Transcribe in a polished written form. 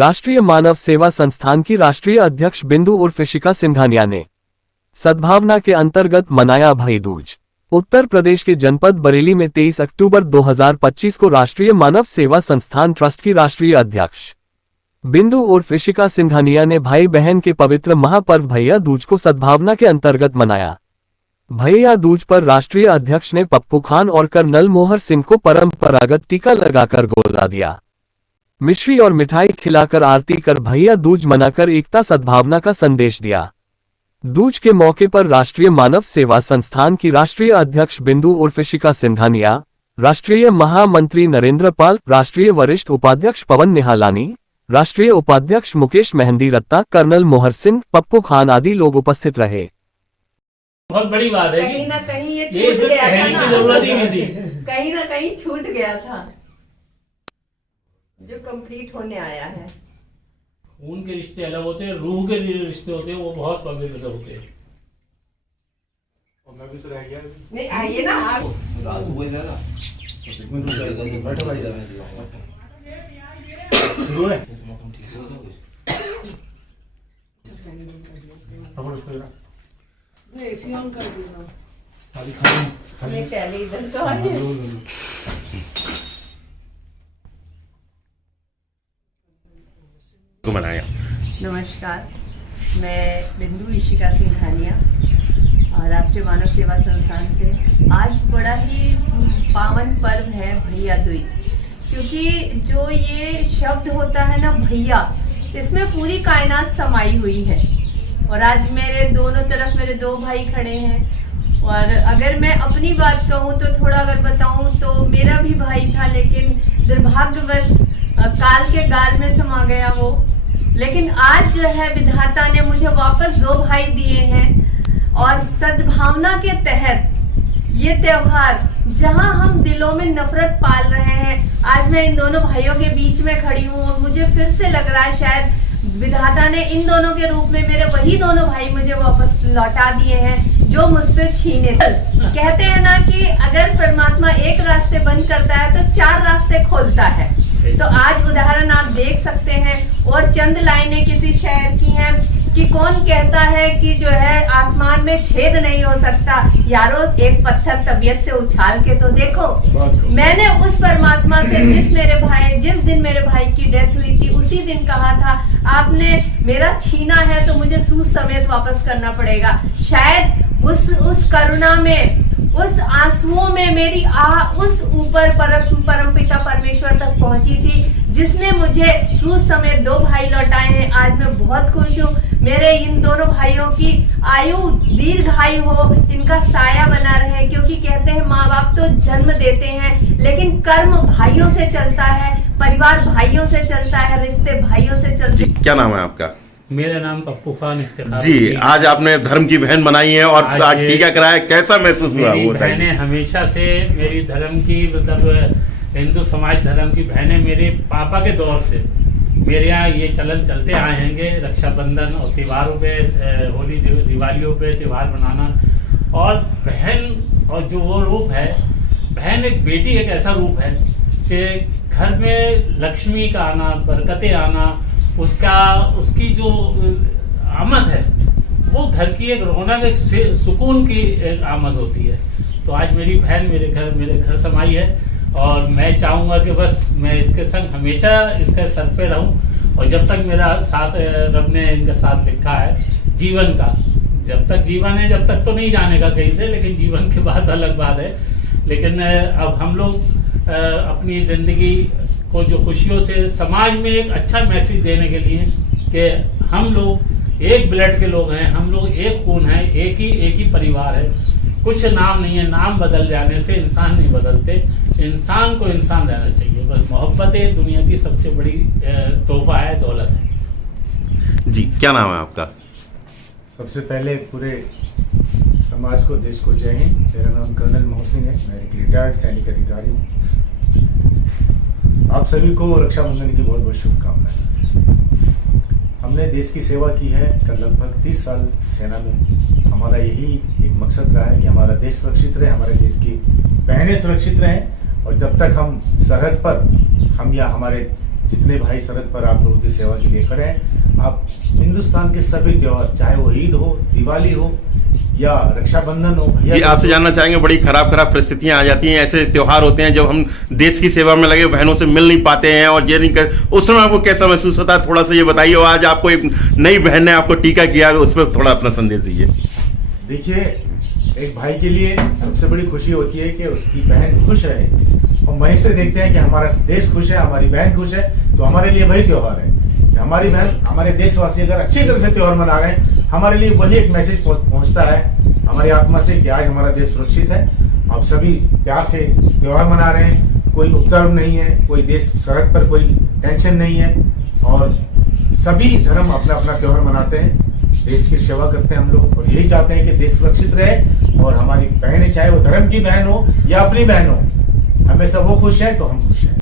राष्ट्रीय मानव सेवा संस्थान की राष्ट्रीय अध्यक्ष बिंदु उर्फ इशिका सिंघानिया ने सद्भावना के अंतर्गत मनाया भाई दूज। उत्तर प्रदेश के जनपद बरेली में 23 अक्टूबर 2025 को राष्ट्रीय मानव सेवा संस्थान ट्रस्ट की राष्ट्रीय अध्यक्ष बिंदु उर्फ इशिका सिंघानिया ने भाई बहन के पवित्र महापर्व भैया दूज को सद्भावना के अंतर्गत मनाया। भैया दूज पर राष्ट्रीय अध्यक्ष ने पप्पू खान और कर्नल मोहर सिंह को परंपरागत टीका लगाकर गोदा दिया। मिश्री और मिठाई खिलाकर आरती कर भैया दूज मनाकर एकता सद्भावना का संदेश दिया। दूज के मौके पर राष्ट्रीय मानव सेवा संस्थान की राष्ट्रीय अध्यक्ष बिंदु उर्फ इशिका सिंघानिया, राष्ट्रीय महामंत्री नरेंद्र पाल, राष्ट्रीय वरिष्ठ उपाध्यक्ष पवन निहालानी, राष्ट्रीय उपाध्यक्ष मुकेश मेहंदी रत्ता, कर्नल मोहर सिंह, पप्पू खान आदि लोग उपस्थित रहे। बहुत बड़ी बात है कहीं ना कहीं ये छूट गया था ना, जरूरत ही नहीं थी। कहीं ना कहीं छूट गया था जो कंप्लीट होने आया है। खून के रिश्ते अलग होते हैं, रूह के जो रिश्ते होते हैं वो बहुत पवित्र होते हैं। मैं भी तो रह गया। नहीं आइए ना आप। शुरू है। एसी ऑन कर दीजिए। अभी खाना हमें पहले इधर तो आइए। को बनाया। नमस्कार, मैं बिंदु इशिका सिंघानिया राष्ट्रीय मानव सेवा संस्थान से। आज बड़ा ही पावन पर्व है भैया दूज, क्योंकि जो ये शब्द होता है ना भैया, इसमें पूरी कायनात समाई हुई है। और आज मेरे दोनों तरफ मेरे दो भाई खड़े हैं। और अगर मैं अपनी बात कहूँ तो थोड़ा अगर बताऊँ तो मेरा भी भाई था, लेकिन दुर्भाग्यवश काल के गाल में समा गया वो। लेकिन आज जो है विधाता ने मुझे वापस दो भाई दिए हैं। और सद्भावना के तहत ये त्योहार जहां हम दिलों में नफरत पाल रहे हैं, आज मैं इन दोनों भाइयों के बीच में खड़ी हूँ और मुझे फिर से लग रहा है शायद विधाता ने इन दोनों के रूप में मेरे वही दोनों भाई मुझे वापस लौटा दिए हैं जो मुझसे छीने थे। कहते हैं ना कि अगर परमात्मा एक रास्ते बंद करता है तो चार रास्ते खोलता है। तो आज उदाहरण आप देख सकते हैं। और चंद लाइनें किसी शायर की हैं कि कौन कहता है कि जो है आसमान में छेद नहीं हो सकता, यारो एक पत्थर तबीयत से उछाल के तो देखो। मैंने उस परमात्मा से जिस दिन मेरे भाई की डेथ हुई थी उसी दिन कहा था, आपने मेरा छीना है तो मुझे सूद समेत वापस करना पड़ेगा। शायद उस करुणा में, उस आंसुओं में मेरी उस ऊपर परमपिता परमेश्वर तक पहुंची थी, जिसने मुझे सूद समेत दो भाई लौटाए हैं। आज मैं बहुत खुश हूँ। मेरे इन दोनों भाइयों की आयु दीर्घायु हो, इनका साया बना रहे, क्योंकि कहते हैं माँ बाप तो जन्म देते हैं लेकिन कर्म भाइयों से चलता है, परिवार भाइयों से चलता है, रिश्ते भाइयों से चलते हैं। क्या नाम है आपका? मेरा नाम पप्पू खान इफ्तिखार जी। आज आपने धर्म की बहन बनाई है और आज टीका कराया, कैसा महसूस हुआ? मेरी बहनें हमेशा से मेरी धर्म की, मतलब हिंदू समाज धर्म की बहनें मेरे पापा के दौर से मेरे यहाँ ये चलन चलते आए हैं। रक्षाबंधन और त्योहारों पे, होली दिवालियों पे त्योहार मनाना। और बहन और जो वो रूप है, बहन एक बेटी एक ऐसा रूप है कि घर में लक्ष्मी का आना, बरकतें आना, उसकी जो आमद है वो घर की एक रौनक, एक सुकून की एक आमद होती है। तो आज मेरी बहन मेरे घर समाई है और मैं चाहूँगा कि बस मैं इसके संग हमेशा इसके सर पे रहूं। और जब तक मेरा साथ, रब ने इनका साथ लिखा है जीवन का, जब तक जीवन है जब तक तो नहीं जाने का कहीं से, लेकिन जीवन के बाद अलग बात है। लेकिन अब हम लोग अपनी ज़िंदगी को जो खुशियों से समाज में एक अच्छा मैसेज देने के लिए कि हम लोग एक ब्लड के लोग हैं, हम लोग एक खून है, एक ही परिवार है। कुछ नाम नहीं है, नाम बदल जाने से इंसान नहीं बदलते, इंसान को इंसान रहना चाहिए। बस मोहब्बत है दुनिया की सबसे बड़ी तोहफा है, दौलत है। जी। क्या नाम है आपका? सबसे पहले पूरे समाज को, देश को जय हिंद। मेरा नाम कर्नल मोहर सिंह है, मैं एक रिटायर्ड सैनिक अधिकारी हूँ। आप सभी को रक्षाबंधन की बहुत बहुत शुभकामनाएं। हमने देश की सेवा की है लगभग 30 साल सेना में। हमारा यही एक मकसद रहा है कि हमारा देश सुरक्षित रहे, हमारे देश की बहनें सुरक्षित रहें। और जब तक हम सरहद पर, हम या हमारे जितने भाई सरहद पर आप लोगों की सेवा के लिए खड़े हैं, आप हिंदुस्तान के सभी त्योहार, चाहे वो ईद हो, दिवाली हो या रक्षाबंधन हो, भैया जी आपसे जानना चाहेंगे, बड़ी खराब परिस्थितियां आ जाती हैं, ऐसे त्योहार होते हैं जब हम देश की सेवा में लगे बहनों से मिल नहीं पाते हैं और ये नहीं कर, उस समय आपको कैसा महसूस होता है, थोड़ा सा ये बताइए। और आज आपको एक नई बहन ने आपको टीका किया, उस पर थोड़ा अपना संदेश दीजिए। देखिए, एक भाई के लिए सबसे बड़ी खुशी होती है कि उसकी बहन खुश रहे, और वहीं से देखते हैं कि हमारा देश खुश है, हमारी बहन खुश है, तो हमारे लिए वही त्योहार है। हमारी बहन, हमारे देशवासी अगर अच्छी तरह से त्योहार मना रहे हैं, हमारे लिए वही एक मैसेज पहुंचता है हमारी आत्मा से कि आज हमारा देश सुरक्षित है। अब सभी प्यार से त्योहार मना रहे हैं, कोई उपद्रव नहीं है, कोई देश सरहद पर कोई टेंशन नहीं है, और सभी धर्म अपना अपना त्योहार मनाते हैं, देश की सेवा करते हैं हम लोग, और यही चाहते हैं कि देश सुरक्षित रहे, और हमारी बहनें, चाहे वो धर्म की बहन हो या अपनी बहन हो, हमेशा वो खुश है तो हम खुश हैं।